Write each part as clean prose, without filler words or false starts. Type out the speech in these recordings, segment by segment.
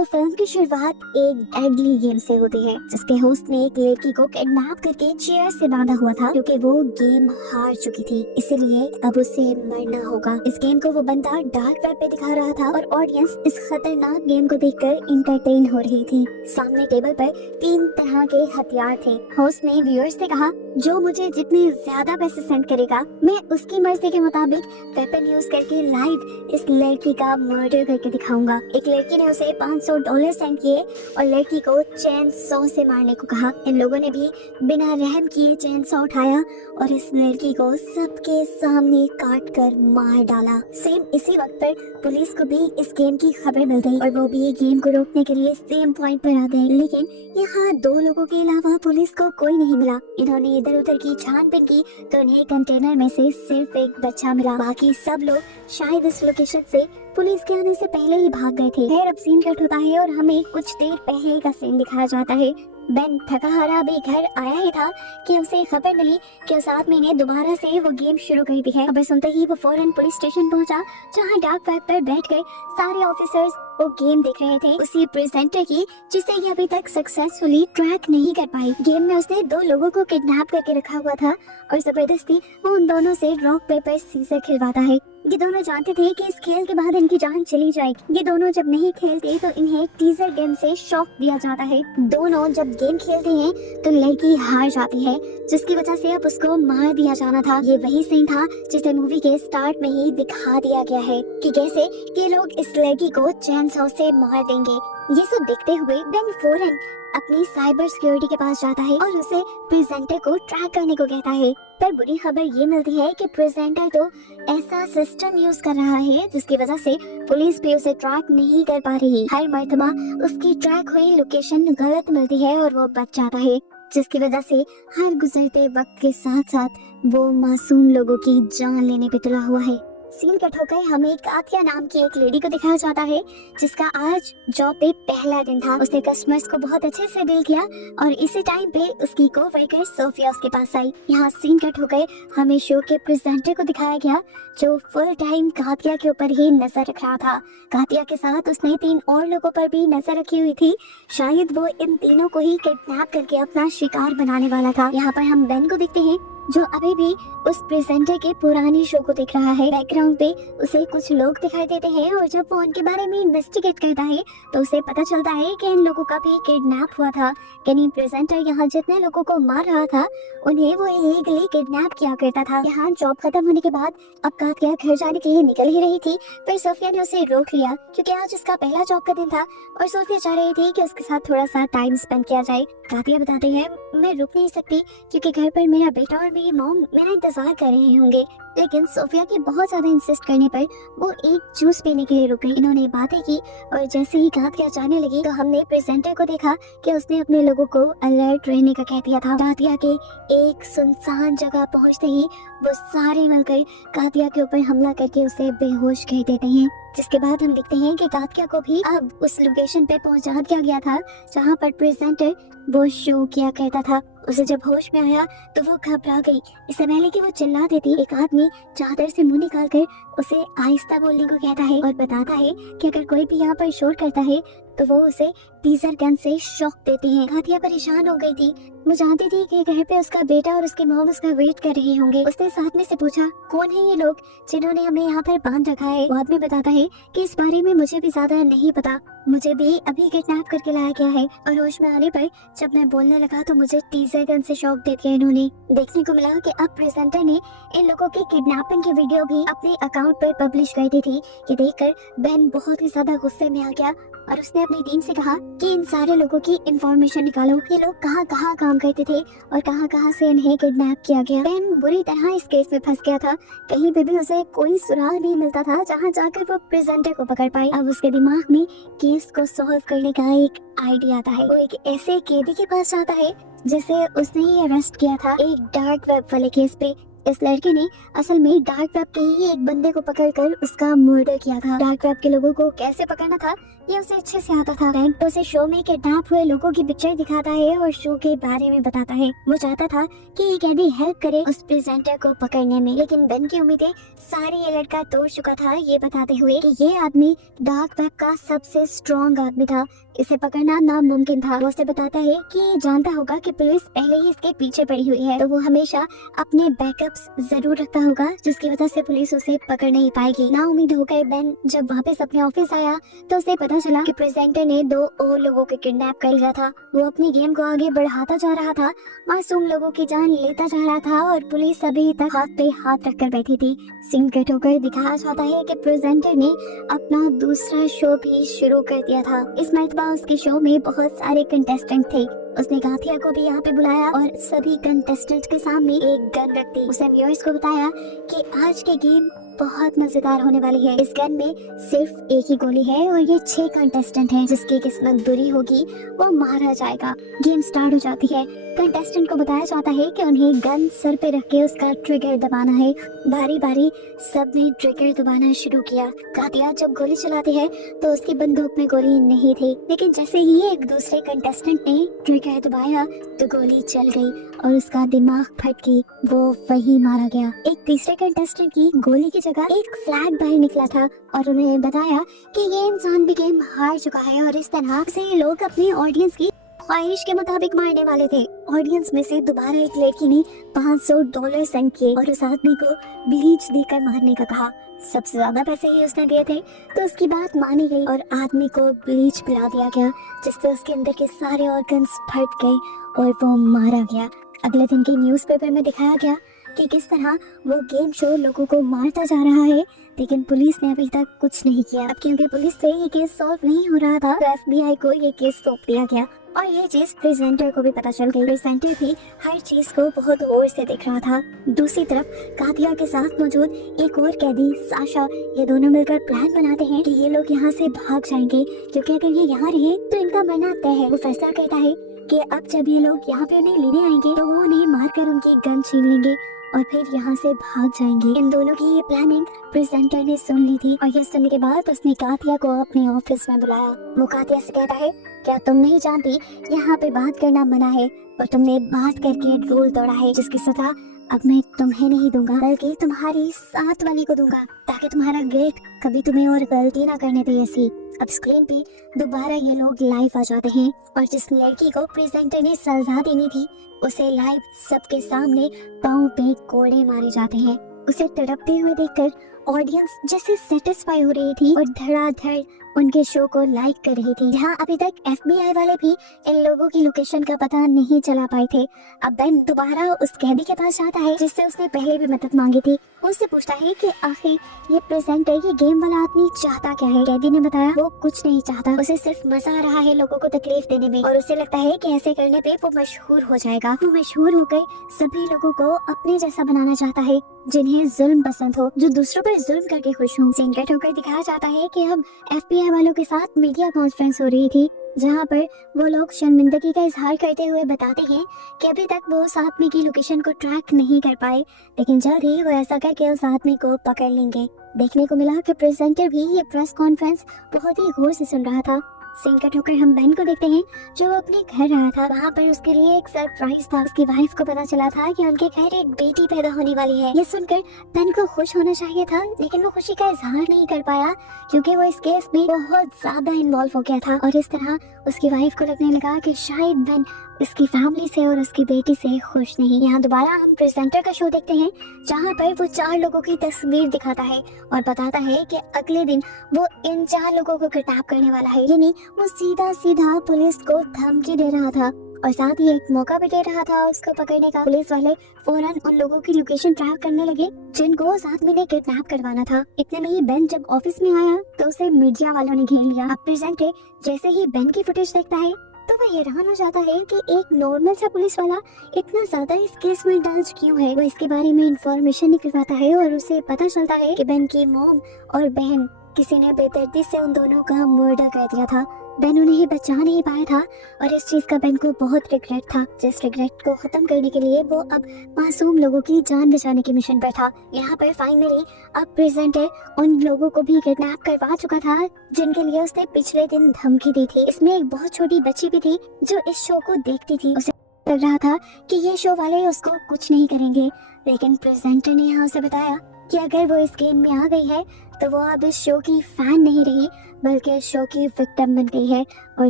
तो फिल्म की शुरुआत एक डेडली गेम से होती है जिसके होस्ट ने एक लड़की को किडनैप करके चेयर से बांधा हुआ था क्योंकि वो गेम हार चुकी थी, इसीलिए अब उसे मरना होगा। इस गेम को वो बंदा डार्क वेब पे दिखा रहा था और ऑडियंस इस खतरनाक गेम को देखकर इंटरटेन हो रही थी। सामने टेबल पर 3 तरह के हथियार थे। होस्ट ने व्यूअर्स से कहा, जो मुझे जितने ज्यादा पैसे सेंड करेगा मैं उसकी मर्जी के मुताबिक वेपन यूज करके लाइव इस लड़की का मर्डर करके दिखाऊंगा। एक लड़की ने उसे $500 सेंड किए और लड़की को चेन सॉ से मारने को कहा। इन लोगों ने भी बिना रहम किए चेन सॉ उठाया और इस लड़की को सबके सामने काट कर मार डाला। सेम इसी वक्त पर पुलिस को भी इस गेम की खबर मिल गई और वो भी गेम को रोकने के लिए सेम पॉइंट पर आ गए, लेकिन यहाँ 2 लोगों के अलावा पुलिस को कोई नहीं मिला। इन्होंने इधर उधर की छानबीन की तो उन्हें कंटेनर में से सिर्फ एक बच्चा मिला। बाकी सब लोग शायद इस लोकेशन से पुलिस के आने से पहले ही भाग गए थे। फिर अब सीन कट होता है और हमें कुछ देर पहले का सीन दिखाया जाता है। बेन थका हारा भी घर आया ही था कि उसे खबर मिली कि उस आदमी ने दोबारा से वो गेम शुरू कर दी है। खबर सुनते ही वो फौरन पुलिस स्टेशन पहुंचा, जहां डार्क वेब पर बैठकर सारे ऑफिसर्स वो गेम देख रहे थे, उसी प्रेजेंटर की जिसे ये अभी तक सक्सेसफुली ट्रैक नहीं कर पाई। गेम में उसने 2 लोगों को किडनैप करके रखा हुआ था और जबरदस्ती वो उन दोनों से रॉक पेपर सीजर खिलवाता है। ये दोनों जानते थे कि इस खेल के बाद इनकी जान चली जाएगी। ये दोनों जब नहीं खेलते तो इन्हें टीजर गन से शॉक दिया जाता है। दोनों जब गेम खेलते हैं तो लड़की हार जाती है, जिसकी वजह से अब उसको मार दिया जाना था। ये वही सीन था जिसे मूवी के स्टार्ट में ही दिखा दिया गया है कि कैसे ये लोग इस लड़की को चेन सॉ से मार देंगे। ये सब देखते हुए बेन फौरन अपनी साइबर सिक्योरिटी के पास जाता है और उसे प्रेजेंटर को ट्रैक करने को कहता है। पर बुरी खबर ये मिलती है कि प्रेजेंटर तो ऐसा सिस्टम यूज कर रहा है जिसकी वजह से पुलिस भी उसे ट्रैक नहीं कर पा रही। हर मर्तबा उसकी ट्रैक हुई लोकेशन गलत मिलती है और वो बच जाता है, जिसकी वजह से हर गुजरते वक्त के साथ साथ वो मासूम लोगों की जान लेने पे तुला हुआ है। सीन कट होकर हमें कातिया नाम की एक लेडी को दिखाया जाता है जिसका आज जॉब पे पहला दिन था। उसने कस्टमर्स को बहुत अच्छे से डील किया और इसी टाइम पे उसकी कोवर्कर सोफिया उसके पास आई। यहाँ सीन कट होकर हमें शो के प्रेजेंटर को दिखाया गया जो फुल टाइम कातिया के ऊपर ही नजर रख रहा था। कातिया के साथ उसने 3 और लोगों पर भी नजर रखी हुई थी। शायद वो इन तीनों को ही किडनैप करके अपना शिकार बनाने वाला था। यहाँ पर हम बेन को देखते हैं जो अभी भी उस प्रेजेंटर के पुरानी शो को देख रहा है। बैकग्राउंड पे उसे कुछ लोग दिखाई देते हैं और जब वो उनके बारे में इन्वेस्टिगेट करता है तो उसे पता चलता है कि इन लोगों का भी किडनैप हुआ था। यानी प्रेजेंटर यहाँ जितने लोगों को मार रहा था उन्हें वो इलीगली किडनैप किया करता था। यहाँ जॉब खत्म होने के बाद अब कातिया घर जाने के लिए निकल ही रही थी, फिर सोफिया ने उसे रोक लिया क्योंकि आज उसका पहला जॉब का दिन था और सोफिया चाह रही थी कि उसके साथ थोड़ा सा टाइम स्पेंड किया जाए। कातिया बताते हैं, मैं रुक नहीं सकती क्योंकि घर पर मेरा बेटा और मेरी मॉम मेरा इंतजार कर रहे होंगे। लेकिन सोफिया के बहुत ज्यादा इंसिस्ट करने पर वो एक जूस पीने के लिए रुक गई। इन्होंने बातें की और जैसे ही कातिया जाने लगी तो हमने प्रेजेंटर को देखा कि उसने अपने लोगों को अलर्ट रहने का कह दिया था। कातिया के एक सुनसान जगह पहुंचते ही वो सारे मिलकर कातिया के ऊपर हमला करके उसे बेहोश कर देते हैं, जिसके बाद हम देखते हैं कि कातिया को भी अब उस लोकेशन पे पहुंचा दिया गया था जहां पर प्रेजेंटर वो शो किया करता था। उसे जब होश में आया तो वो घबरा गई। इससे पहले कि वो चिल्ला देती, एक आदमी चादर से मुंह निकालकर उसे आहिस्ता बोलने को कहता है और बताता है कि अगर कोई भी यहाँ पर शोर करता है तो वो उसे टीजर गन से शॉक देते हैं। कातिया परेशान हो गई थी, वो जानती थी कि घर पे उसका बेटा और उसकी मॉम उसका वेट कर रहे होंगे। उसने साथ में से पूछा, कौन है ये लोग जिन्होंने हमें यहाँ पर बांध रखा है। वो आदमी बताता है कि इस बारे में मुझे भी ज्यादा नहीं पता, मुझे भी अभी किडनैप करके लाया गया है और होश में आने पर जब मैं बोलने लगा तो मुझे टीजर गन से शॉक दे दिया। इन्होंने देखने को मिला कि अब प्रेजेंटर ने इन लोगों की किडनैपिंग की वीडियो भी अपने अकाउंट पर पब्लिश कर दी थी। ये देखकर बेन बहुत ही ज्यादा गुस्से में आ गया और उसने अपनी टीम से कहा कि इन सारे लोगों की इंफॉर्मेशन निकालो, ये लोग कहाँ कहाँ काम करते थे और कहाँ कहाँ से इन्हें किडनैप किया गया। बेन बुरी तरह इस केस में फंस गया था, कहीं पे भी उसे कोई सुराग नहीं मिलता था जहाँ जाकर वो प्रेजेंटर को पकड़ पाए। अब उसके दिमाग में केस को सॉल्व करने का एक आइडिया आता है। वो एक ऐसे कैदी के पास जाता है जिसे उसने ही अरेस्ट किया था एक डार्क वेब वाले केस पे। इस लड़के ने असल में डार्क वेब के ही एक बंदे को पकड़कर उसका मर्डर किया था। डार्क वेब के लोगों को कैसे पकड़ना था ये उसे अच्छे से आता था। बेन उसे शो में किडनैप हुए लोगों की पिक्चर दिखाता है और शो के बारे में बताता है। वो चाहता था कि ये कैदी हेल्प करे उस प्रेजेंटर को पकड़ने में, लेकिन बेन की उम्मीदें सारी ये लड़का तोड़ चुका था, ये बताते हुए कि ये आदमी डार्क वेब का सबसे स्ट्रॉन्ग आदमी था, इसे पकड़ना नामुमकिन था। वो उसे बताता है कि ये जानता होगा कि पुलिस पहले ही इसके पीछे पड़ी हुई है, तो वो हमेशा अपने बैकअप्स जरूर रखता होगा, जिसकी वजह से पुलिस उसे पकड़ नहीं पाएगी। ना उम्मीद होकर बेन जब वापस अपने ऑफिस आया तो उसे पता चला कि प्रेजेंटर ने 2 और लोगों को किडनैप कर लिया था। वो अपनी गेम को आगे बढ़ाता जा रहा था, मासूम लोगों की जान लेता जा रहा था और पुलिस अभी तक हाथ पे हाथ रखकर बैठी थी। सीन कट होकर दिखाया जाता है कि प्रेजेंटर ने अपना दूसरा शो भी शुरू कर दिया था। इस मर्तबा उसके शो में बहुत सारे कंटेस्टेंट थे। उसने गाथिया को भी यहाँ पे बुलाया और सभी कंटेस्टेंट के सामने एक गन रख दी। उसने व्यूअर्स को बताया कि आज की गेम बहुत मजेदार होने वाली है। इस गन में सिर्फ एक ही गोली है और ये 6 कंटेस्टेंट हैं। जिसकी किस्मत बुरी होगी वो मारा जाएगा। गेम स्टार्ट हो जाती है। कंटेस्टेंट को बताया जाता है कि उन्हें गन सर पे रख के उसका ट्रिगर दबाना है। बारी बारी सबने ट्रिगर दबाना शुरू किया। गाथिया जब गोली चलाती है तो उसकी बंदूक में गोली नहीं थी, लेकिन जैसे ही एक दूसरे कंटेस्टेंट ने ट्रिगर दबाया तो गोली चल गई और उसका दिमाग फट गई। वो वही मारा गया। एक तीसरे कंटेस्टेंट की गोली की जगह एक फ्लैग बाहर निकला था और उन्हें बताया कि ये इंसान भी गेम हार चुका है और इस तरह से ये लोग अपनी ऑडियंस की ख्वाहिश के मुताबिक मारने वाले थे। ऑडियंस में से दोबारा एक लड़की ने $500 सेंड किए और उस आदमी को ब्लीच देकर मारने का कहा। सबसे ज्यादा पैसे ही उसने दिए थे, तो उसकी बात मानी गई और आदमी को ब्लीच पिला दिया गया, जिससे उसके अंदर के सारे ऑर्गन्स फट गए और वो मारा गया। अगले दिन के न्यूज़पेपर में दिखाया गया कि किस तरह वो गेम शो लोगों को मारता जा रहा है, लेकिन पुलिस ने अभी तक कुछ नहीं किया। अब क्योंकि पुलिस से ये केस सॉल्व नहीं हो रहा था, तो FBI को ये केस सौंप दिया गया और ये चीज प्रेजेंटर को भी पता चल गई। प्रेजेंटर भी हर चीज को बहुत गौर से देख रहा था। दूसरी तरफ गाथिया के साथ मौजूद एक और कैदी साशा, ये दोनों मिलकर प्लान बनाते हैं कि ये लोग यहाँ से भाग जाएंगे, क्योंकि अगर ये यहाँ रहे तो इनका मरना तय है। वो फैसला करता है कि अब जब ये लोग यहाँ पे उन्हें लेने आएंगे तो वो उन्हें मारकर उनकी गन छीन लेंगे और फिर यहाँ से भाग जाएंगे। इन दोनों की ये प्लानिंग प्रेजेंटर ने सुन ली थी और ये सुनने के बाद उसने गाथिया को अपने ऑफिस में बुलाया। वो गाथिया से कहता है, क्या तुम नहीं जानती यहाँ पे बात करना मना है और तुमने बात करके रूल तोड़ा है, जिसकी सजा अब मैं तुम्हें नहीं दूंगा बल्कि तुम्हारी साथ वाली को दूंगा, ताकि तुम्हारा ग्रेट कभी तुम्हें और गलती ना करने दे ऐसी। अब स्क्रीन पे दोबारा ये लोग लाइव आ जाते हैं और जिस लड़की को प्रेजेंटर ने सजा देनी थी उसे लाइव सबके सामने पाँव पे कोड़े मारे जाते हैं। उसे तड़पते हुए देखकर ऑडियंस जैसे सेटिस्फाई हो रही थी और धड़ाधड़ उनके शो को लाइक कर रही थी। यहाँ अभी तक FBI वाले भी इन लोगों की लोकेशन का पता नहीं चला पाए थे। अब बेन दोबारा उस कैदी के पास जाता है जिससे उसने पहले भी मदद मांगी थी। उससे पूछता है कि आखिर ये प्रेजेंटर, ये गेम वाला आदमी चाहता क्या है। कैदी ने बताया वो कुछ नहीं चाहता, उसे सिर्फ मजा आ रहा है लोगों को तकलीफ देने में और उसे लगता है कि ऐसे करने पे वो मशहूर हो जाएगा। वो मशहूर होकर सभी लोगों को अपने जैसा बनाना चाहता है, जिन्हें जुल्म पसंद हो, जो दूसरों पर जुल्म करके खुश हों। सीन कट होकर दिखाया जाता है कि अब FBI वालों के साथ मीडिया कॉन्फ्रेंस हो रही थी, जहां पर वो लोग शर्मिंदगी का इजहार करते हुए बताते हैं कि अभी तक वो उस आदमी की लोकेशन को ट्रैक नहीं कर पाए, लेकिन जल्द ही वो ऐसा करके उस आदमी को पकड़ लेंगे। देखने को मिला कि प्रेजेंटर भी ये प्रेस कॉन्फ्रेंस बहुत ही गौर से सुन रहा था। सीन कट होकर हम बेन को देखते हैं जो अपने घर आया था। वहाँ पर उसके लिए एक सरप्राइज था। उसकी वाइफ को पता चला था कि उनके घर एक बेटी पैदा होने वाली है। ये सुनकर बेन को खुश होना चाहिए था, लेकिन वो खुशी का इजहार नहीं कर पाया क्योंकि वो इस केस में बहुत ज्यादा इन्वॉल्व हो गया था और इस तरह उसकी वाइफ को लगने लगा कि शायद बेन इसकी फैमिली से और उसकी बेटी से खुश नहीं। यहाँ दोबारा हम प्रेजेंटर का शो देखते हैं जहाँ पर वो 4 लोगों की तस्वीर दिखाता है और बताता है कि अगले दिन वो इन 4 लोगों को किडनैप करने वाला है। यानी वो सीधा सीधा पुलिस को धमकी दे रहा था और साथ ही एक मौका भी दे रहा था उसको पकड़ने का। पुलिस वाले फौरन उन लोगों की लोकेशन ट्रैक करने लगे जिनको उस आदमी ने किडनैप करवाना था। इतने में ही बेन जब ऑफिस में आया तो उसे मीडिया वालों ने घेर लिया। अब प्रेजेंटर जैसे ही बेन की फुटेज देखता है तो वह हैरान हो जाता है कि एक नॉर्मल सा पुलिस वाला इतना ज्यादा इस केस में इंडल्ज क्यों है। वो इसके बारे में इंफॉर्मेशन निकलवाता है और उसे पता चलता है कि बेन की मॉम और बहन किसी ने बेदर्दी से उन दोनों का मर्डर कर दिया था। बेन उन्हें ही बचा नहीं पाया था और इस चीज का बेन को बहुत रिग्रेट था। जिस रिग्रेट को खत्म करने के लिए वो अब मासूम लोगों की जान बचाने के मिशन पर था। यहाँ पर फाइनली अब प्रेजेंटर उन लोगों को भी किडनैप करवा चुका था जिनके लिए उसने पिछले दिन धमकी दी थी। इसमें एक बहुत छोटी बच्ची भी थी जो इस शो को देखती थी। उसे लग रहा था कि ये शो वाले उसको कुछ नहीं करेंगे, लेकिन प्रेजेंटर ने यहाँ उसे बताया कि अगर वो इस गेम में आ गई है तो वो अब इस शो की फैन नहीं रही बल्कि इस शो की विक्टिम बन गई है, और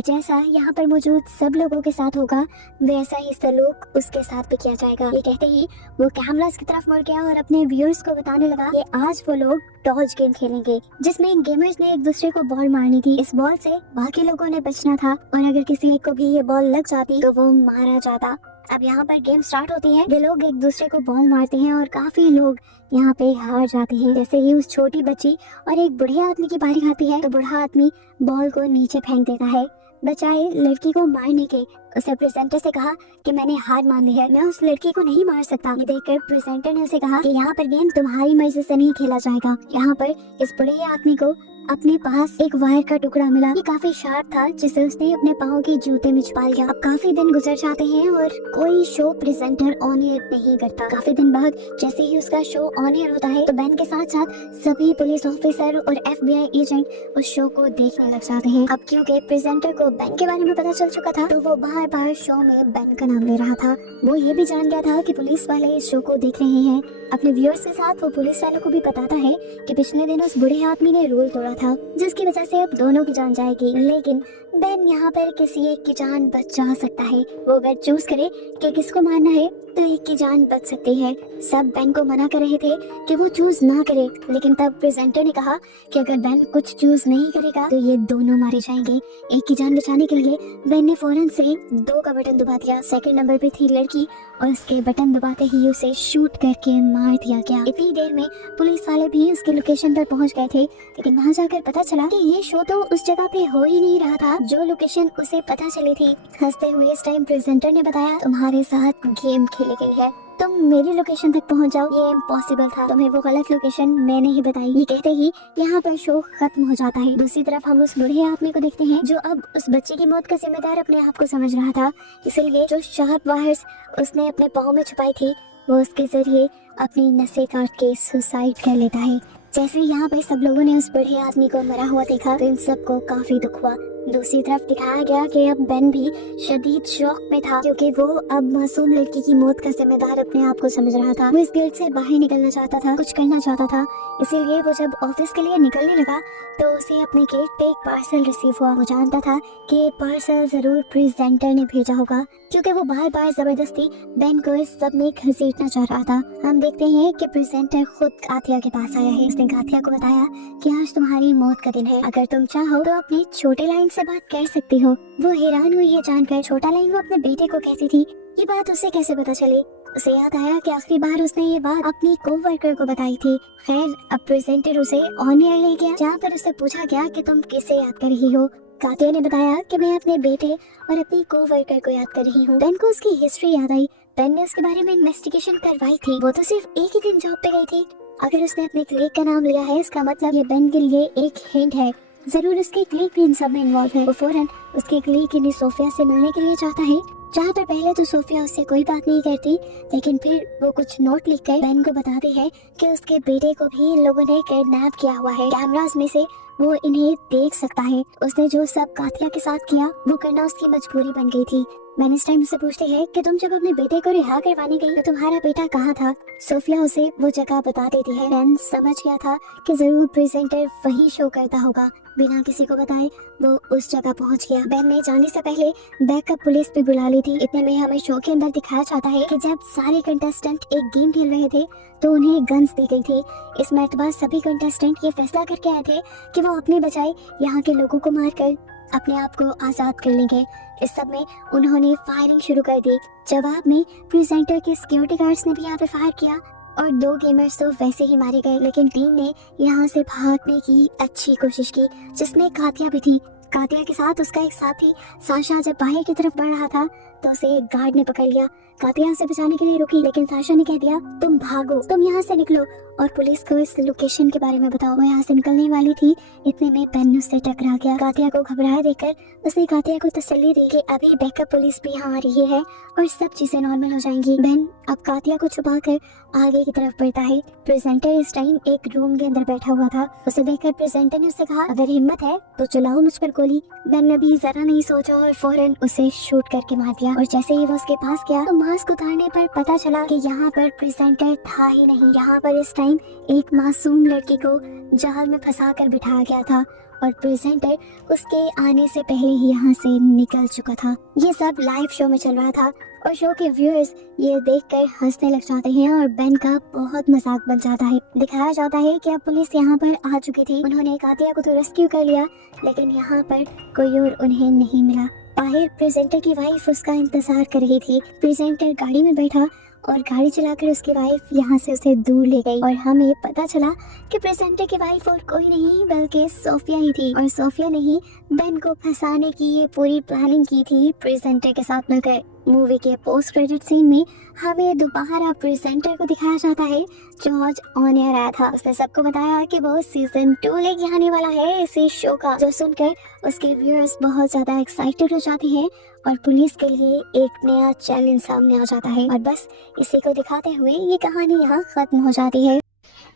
जैसा यहाँ पर मौजूद सब लोगों के साथ होगा वैसा ही सलूक उसके साथ भी किया जाएगा। ये कहते ही वो कैमरास की तरफ मुड़ गया और अपने व्यूअर्स को बताने लगा कि आज वो लोग डॉज गेम खेलेंगे जिसमें गेमर्स ने एक दूसरे को बॉल मारनी थी। इस बॉल से बाकी लोगों ने बचना था और अगर किसी एक को भी ये बॉल लग जाती तो वो मारा जाता। अब यहाँ पर गेम स्टार्ट होती है। ये लोग एक दूसरे को बॉल मारते हैं और काफी लोग यहाँ पे हार जाते हैं। जैसे ही उस छोटी बच्ची और एक बुढ़िया आदमी की बारी आती है तो बूढ़ा आदमी बॉल को नीचे फेंक देता है बचाए लड़की को मारने के। उसे प्रेजेंटर से कहा कि मैंने हार मान ली है, मैं उस लड़की को नहीं मार सकता। ये देखकर प्रेजेंटर ने उसे कहा कि यहाँ पर गेम तुम्हारी मर्जी से नहीं खेला जाएगा। यहाँ पर इस बूढ़े आदमी को अपने पास एक वायर का टुकड़ा मिला। ये काफी शार्प था जिसे उसने अपने पाँव के जूते में छुपा लिया। अब काफी दिन गुजर जाते हैं और कोई शो प्रेजेंटर ऑन एयर नहीं करता। काफी दिन बाद जैसे ही उसका शो ऑन एयर होता है तो बेन के साथ साथ सभी पुलिस ऑफिसर और FBI एजेंट उस शो को देखने लग जाते हैं। अब क्योंकि प्रेजेंटर को बेन के बारे में पता चल चुका था तो वो बार बार शो में बेन का नाम ले रहा था। वो ये भी जान गया था कि पुलिस वाले इस शो को देख रहे हैं। अपने व्यूअर्स के साथ वो पुलिस वालों को भी बताता है कि पिछले दिन उस बूढ़े आदमी ने रूल तोड़ा था जिसकी वजह से अब दोनों की जान जाएगी, लेकिन बेन यहाँ पर किसी एक की जान बचा सकता है। वो अगर चूज करे कि किसको मारना है तो एक की जान बच सकती है। सब बेन को मना कर रहे थे कि वो चूज ना करे, लेकिन तब प्रेजेंटर ने कहा कि अगर बेन कुछ चूज नहीं करेगा तो ये दोनों मारे जाएंगे। एक की जान बचाने के लिए बेन ने फौरन से 2 का बटन दबा दिया। सेकंड नंबर पे थी लड़की और उसके बटन दबाते ही उसे शूट करके मार दिया गया। इतनी देर में पुलिस वाले भी उसके लोकेशन पर पहुंच गए थे, लेकिन वहां जाकर पता चला कि ये शो तो उस जगह पे हो ही नहीं रहा था जो लोकेशन उसे पता चली थी। हंसते हुए इस टाइम प्रेजेंटर ने बताया तुम्हारे साथ गेम खेली गई है, तुम मेरी लोकेशन तक पहुंच जाओ। ये इम्पॉसिबल था, तुम्हें वो गलत लोकेशन मैंने ही बताई। ये कहते ही यहाँ पर शो खत्म हो जाता है। दूसरी तरफ हम उस बूढ़े आदमी को देखते हैं जो अब उस बच्चे की मौत का जिम्मेदार अपने आप को समझ रहा था, इसलिए जो शार्प वायर्स उसने अपने पाँव में छुपाई थी वो उसके जरिए अपनी नसें काट के सुसाइड कर लेता है। जैसे यहाँ पे सब लोगों ने उस बूढ़े आदमी को मरा हुआ देखा तो इन सबको काफी दुख हुआ। दूसरी तरफ दिखाया गया कि अब बेन भी शदीद शौक में था क्योंकि वो अब मासूम लड़की की मौत का जिम्मेदार अपने आप को समझ रहा था। वो इस गिल्ड से बाहर निकलना चाहता था, कुछ करना चाहता था, इसीलिए वो जब ऑफिस के लिए निकलने लगा तो उसे अपने गेट पे एक पार्सल रिसीव हुआ। वो जानता था कि पार्सल जरूर प्रेजेंटर ने भेजा होगा क्योंकि वो बार बार जबरदस्ती बेन को इस सब में घसीटना चाह रहा था। हम देखते हैं कि प्रेजेंटर खुद गाथिया के पास आया है। उसने गाथिया को बताया कि आज तुम्हारी मौत का दिन है, अगर तुम चाहो तो अपने छोटे लाइन से बात कर सकती हो। वो हैरान हुई ये जानकर। छोटा लाइन वो अपने बेटे को कहती थी, ये बात उसे कैसे पता चली? उसे याद आया कि आखिरी बार उसने ये बात अपनी कोवर्कर को बताई थी। खैर अब प्रेजेंटर उसे ऑन एयर ले गया जहाँ पर उससे पूछा गया कि तुम किसे याद कर रही हो। गाथिया ने बताया कि मैं अपने बेटे और अपनी कोवर्कर को याद कर रही हूँ। बेन को उसकी हिस्ट्री याद आई। बेन ने उसके बारे में इन्वेस्टिगेशन करवाई थी। वो तो सिर्फ एक ही दिन जॉब पे गई थी। अगर उसने अपने क्लिक का नाम लिया है इसका मतलब ये बेन के लिए एक हिंट है। जरूर उसके क्लिक भी इन सब में इन्वॉल्व है। वो फौरन उसके क्लिक इन्हें सोफिया से मिलने के लिए चाहता है, जहाँ पर पहले तो सोफिया उससे कोई बात नहीं करती, लेकिन फिर वो कुछ नोट लिखकर बेन को बताती है कि उसके बेटे को भी इन लोगों ने किडनैप किया हुआ है। कैमरास में से वो इन्हें देख सकता है। उसने जो सब गाथिया के साथ किया वो करना उसकी मजबूरी बन गई थी। मैंने इस टाइम से पूछते हैं कि तुम जब अपने बेटे को रिहा करवाने गई तो तुम्हारा बेटा कहाँ था? सोफिया उसे वो जगह बता देती है। बेन समझ गया था कि जरूर प्रेजेंटर वही शो करता होगा। बिना किसी को बताए वो उस जगह पहुंच गया। बेन ने जाने से पहले बैकअप पुलिस भी बुला ली थी। इतने में हमें शो के अंदर दिखाया जाता है कि जब सारे कंटेस्टेंट एक गेम खेल रहे थे तो उन्हें गन्स दी गई थी। इस मर्तबा सभी कंटेस्टेंट ये फैसला करके आए थे कि वो अपने बजाय यहाँ के लोगों को मारकर अपने आप को आजाद कर लेंगे। इस सब में उन्होंने फायरिंग शुरू कर दी। जवाब में प्रेजेंटर के सिक्योरिटी गार्ड्स ने भी यहाँ पे फायर किया और 2 गेमर्स तो वैसे ही मारे गए, लेकिन टीम ने यहाँ से भागने की अच्छी कोशिश की जिसमें गाथिया भी थी। गाथिया के साथ उसका एक साथी साशा जब बाहर की तरफ बढ़ रहा था तो उसे एक गार्ड ने पकड़ लिया। कातिया उसे बचाने के लिए रुकी, लेकिन साशा ने कह दिया तुम भागो, तुम यहाँ से निकलो और पुलिस को इस लोकेशन के बारे में बताओ। वो यहाँ से निकलने वाली थी, इतने में बेन उससे टकरा गया। कातिया को घबराए देखकर उसने कातिया को तसल्ली दी कि अभी बैकअप पुलिस भी यहाँ आ रही है और सब चीजें नॉर्मल हो जाएंगी। बेन अब कातिया को छुपाकर आगे की तरफ बढ़ता है। प्रेजेंटर इस टाइम एक रूम के अंदर बैठा हुआ था। उसे देखकर प्रेजेंटर ने उससे कहा अगर हिम्मत है तो चलाओ मुझ पर गोली। बेन ने भी जरा नहीं सोचा और फौरन उसे शूट करके मार दिया। और जैसे ही वो उसके पास गया तो मास्क उतारने पर पता चला कि यहाँ पर प्रेजेंटर था ही नहीं। यहाँ पर इस टाइम एक मासूम लड़की को जाल में फंसा कर बिठाया गया था और प्रेजेंटर उसके आने से पहले ही यहाँ से निकल चुका था। ये सब लाइव शो में चल रहा था और शो के व्यूअर्स ये देखकर हंसने लग जाते हैं और बेन का बहुत मजाक बन जाता है। दिखाया जाता है कि अब पुलिस यहाँ पर आ चुकी थी। उन्होंने कातिया को तो रेस्क्यू कर लिया, लेकिन यहाँ पर कोई और उन्हें नहीं मिला। बाहर प्रेजेंटर की वाइफ उसका इंतजार कर रही थी। प्रेजेंटर गाड़ी में बैठा और गाड़ी चलाकर उसकी वाइफ यहाँ से उसे दूर ले गई और हमें पता चला कि प्रेजेंटर की वाइफ और कोई नहीं बल्कि सोफिया ही थी। और सोफिया ने ही बेन को फंसाने की ये पूरी प्लानिंग की थी प्रेजेंटर के साथ मिलकर। मूवी के पोस्ट क्रेडिट सीन में हमें दोबारा प्रेजेंटर को दिखाया जाता है जो आज ऑन एयर आया था। उसने सबको बताया कि वो सीजन 2 लेके आने वाला है इसी शो का, जो सुनकर उसके व्यूअर्स बहुत ज्यादा एक्साइटेड हो जाते हैं और पुलिस के लिए एक नया चैलेंज सामने आ जाता है। और बस इसी को दिखाते हुए ये कहानी यहाँ खत्म हो जाती है।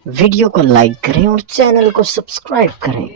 वीडियो को लाइक करें और चैनल को सब्सक्राइब करें।